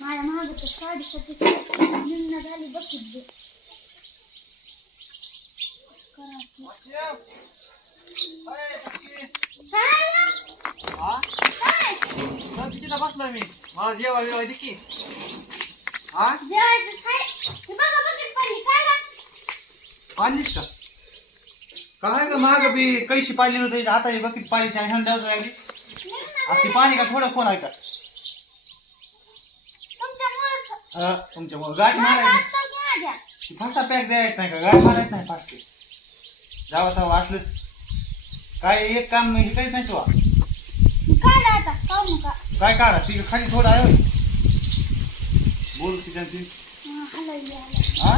माझ्या मागे तर साडेसाती निघणं झाली बघित दे तिला बसलोय मी मला जेवा जेवा दे की हा जेवायचं काय हे बघा बघित पडली काय गं? पाणीच का काय का माग बी कैशी पाहिली नव्हती हाताने बघित पाणीची आणि हंडावं लागली आता ती पाणी का थोडं कोण आहे का तुमच्यामुळंच अं, तुमच्या गाडी माझं मारायची ती फासा पॅक द्यायच नाही का गाडी मारायच नाही फास्ट जावा तेव्हा असलंच काय एक काम हे काहीच नाही शिवा काय काढा ती खाली थोडं आहे होय. बोल तिच्या ती हा,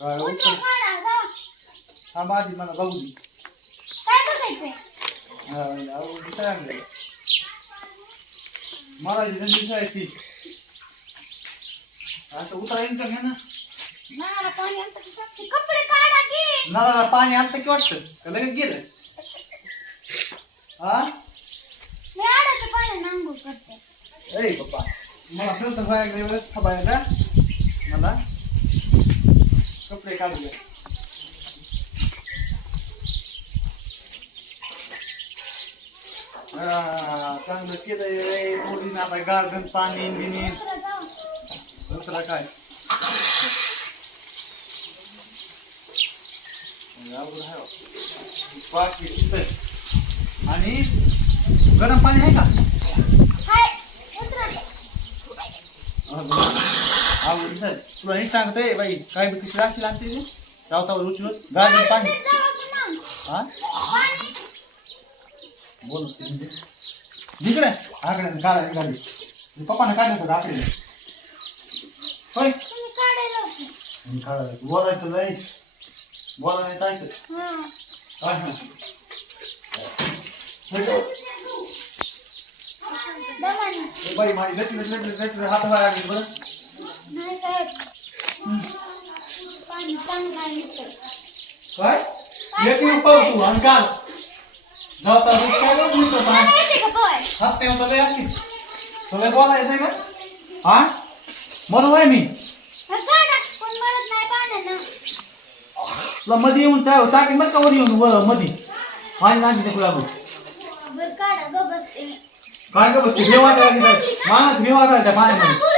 काय जा. थांबा आधी मला बघू दे. काय बघायचंय हा, अहो, दिसायला लागलंय. मला जी दिसायची. असं उतरा येईन का घ्या ना. नाला पाणी आणतं की साक्षी कपडे काढा की. नळाला पाणी आलं की वाटतं? का लगेच गेलं? हा? मी आडाचं पाणी नांगूर करते. ए पप्पा मला फिरतं थांबायला मला हा, चांगलं केलंय पोरीनं आता गार्डन पाणी बिनी. दुसरा काय? तिथं. आणि गरम पाणी आहे का? हाय उतरा आवड सर तुला नीट सांगतोय बाई काय बी कशी राशी लागते ते? रावतावर उचलत गार्डन पाणी. हा? बोल जिकडे. आकडे काढा गाडी. पप्पाने काढलं होतं आकडे होय? काढा बोलायचं जायच बोला नाही. काय हा. होय का? दमाने. ए बाई माझी लटलं लटलं लटलं हात व्हायला लागले बरं. काय? एक येऊन पाहू तू आणि काल. जाता रोज काय बघ म्हणतो पोय हसते होतं लय असतील तुला बोलायचं आहे का? हा? म्हणून आहे मी. नाही तुला मध्ये येऊन त्या टाकी मग का वर येऊन व मध्ये. आणि नाची ते लागू बरं काढा ग बसते मी. काय का बसते? भेव वाटायला मानस भेव वाटायला त्या पाण्यामध्ये.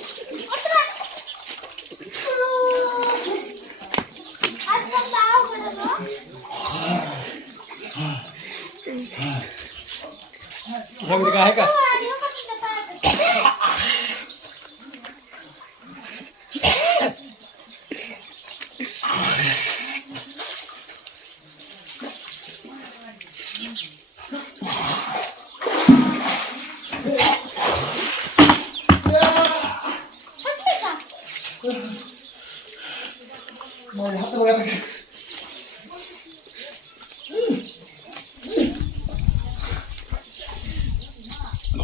तुझ्याकडे काय आहे का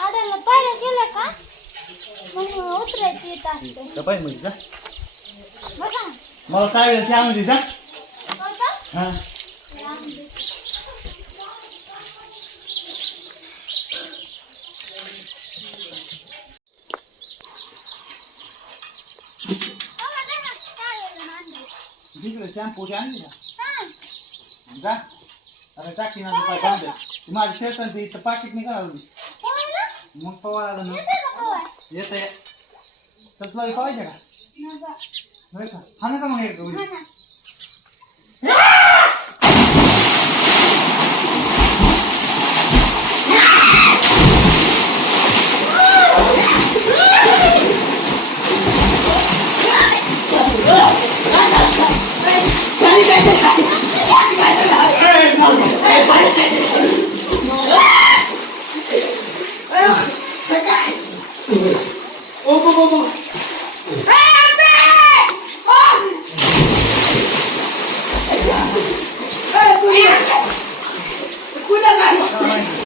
आडाला. आडाला पाहिलं केलं का मग उतरायचं येत असते तर पाहिजे म्हणजे जा बघा मला काय वेळ त्यामध्ये जा बघा हा तिकडे शॅम्पू आणली का जा अरे टाकी ना पाय बांधे माझ्या शेतात इथं पाकिट निघाला मग पवायला ना येत आहे तर तुला हे पाहिजे का होय का हा नका मग एक होईल. ও বাবা